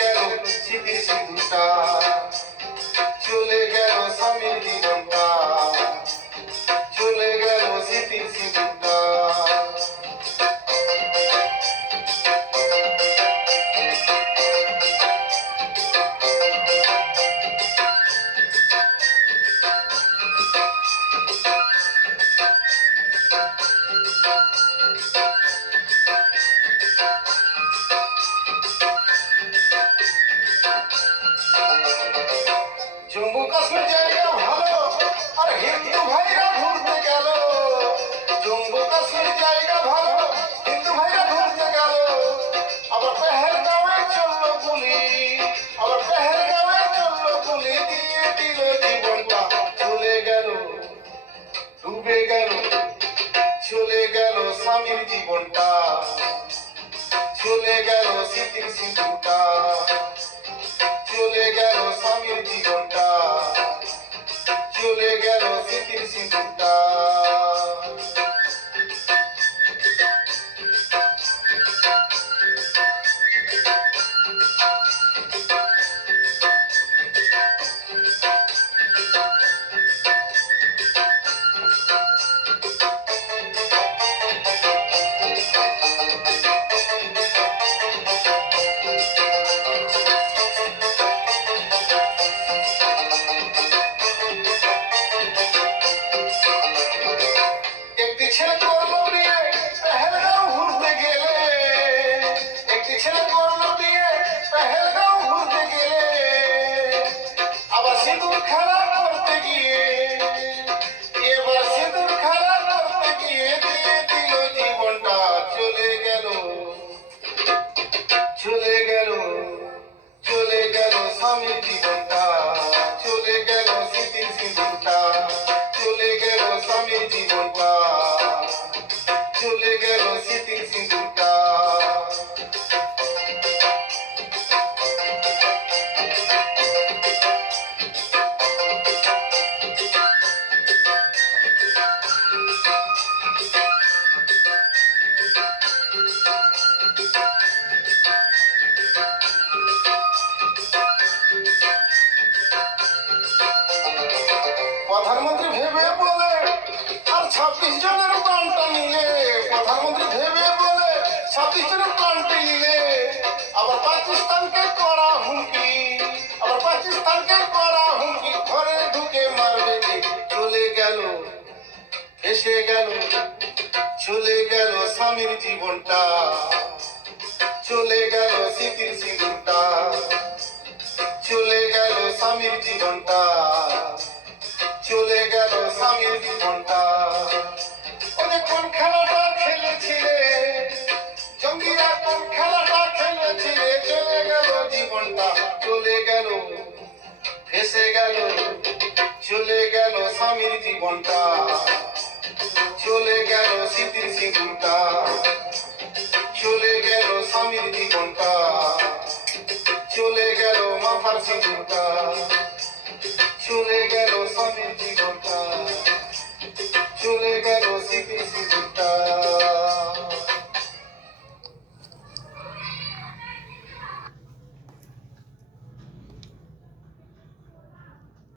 গেল স্মৃতির সিঁদুরটা, চলে গেল স্বামীর জীবনটা, চলে গেল স্মৃতির সিঁদুরটা। জম্মু কাশ্মীর জায়গা ভালো, আর হিন্দু ভাইরা ঘুরতে গেল। জম্মু কাশ্মীর জায়গা ভালো, হিন্দু ভাইরা ঘুরতে গেল। আবার পেহেলগাঁওয়ে চললো গুলি, আবার পেহেলগাঁওয়ে চললো গুলি, দিয়ে দিল জীবনটা। চলে গেল, ডুবে গেল, চলে গেল স্বামীর জীবনটা, চলে গেল স্মৃতির সিঁদুরটা, চলে গেল স্বামীর জীবনটা, চলে গেল স্মৃতির সিঁদুরটা। একটি ছেলে করলো বিয়ে, পেহেলগাঁও ঘুরতে গেলে। একটি ছেলে করলো বিয়ে, পেহেলগাঁও ঘুরতে গেলে। আবার সিঁদুর খেলা করতে গিয়ে, এবার সিঁদুর খেলা করতে গিয়ে দিয়ে দিল জীবনটা। চলে গেল, চলে গেল, চলে গেল স্বামীর জীবনটা, চলে গেল স্মৃতির সিঁদুরটা, চলে গেল স্বামীর জীবনটা, চলে গেল স্মৃতির সিঁদুরটা। প্রধানমন্ত্রী ভেবে বলে আর 26 জনের প্রাণটা নিলে। প্রধানমন্ত্রী ভেবে বলে 26 জনের প্রাণটা নিলে। আবার পাকিস্তানকে করা হুমকি, আবার পাকিস্তানকে করা হুমকি, ঘরে ঢুকে মারবে যে। চলে গেল, এসে গেল, চলে গেল স্বামীর জীবনটা, চলে গেল স্মৃতির সিঁদুরটা, চলে গেল স্বামীর জীবনটা, চলে গেল স্বামীর জীবনটা। ওদের কোন খেলাটা খেলেছিলে, জঙ্গিরা কোন খেলাটা খেলেছিলে। চলে গেল জীবনটা, চলে গেল, ভেসে গেল, চলে গেল স্বামীর জীবনটা, চলে গেল স্মৃতির সিঁদুরটা, চলে গেল স্বামীর জীবনটা, চলে গেল মাথার সিঁদুরটা, চলে গেল